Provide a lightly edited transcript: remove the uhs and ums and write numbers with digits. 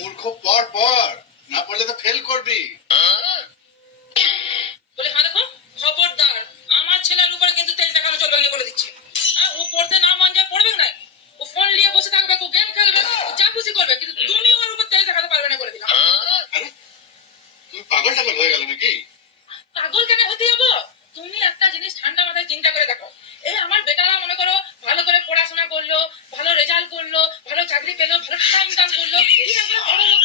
মূর্খ পড় পড়, না পড়লে তো ফেল করবি। বলে হ্যাঁ দেখো, খবরদার আমার ছেলের উপরে কিন্তু তেজ দেখানো চলবে না বলে দিচ্ছি। হ্যাঁ, ও পড়তে না মন যায় পড়বে না, ও ফোন নিয়ে বসে থাকবে, ও গেম খেলবে, ও যা খুশি করবে, কিন্তু তুমি ওর উপর তেজ দেখাতে পারবে না বলে দিলাম। আরে তুমি পাগল টাগল হয়ে গেল নাকি? পাগল কেন হতে যাবো? তুমি একটা জিনিস ঠান্ডা মাথায় চিন্তা করে দেখো, এই আমার বেটারা মনে করো ভালো করে পড়াশোনা করলো, ভালো রেজাল্ট করলো, ভালো চাকরি পেলো, ভালো টাকা ইনকাম করলো, ঠিক আছে, বড় লোক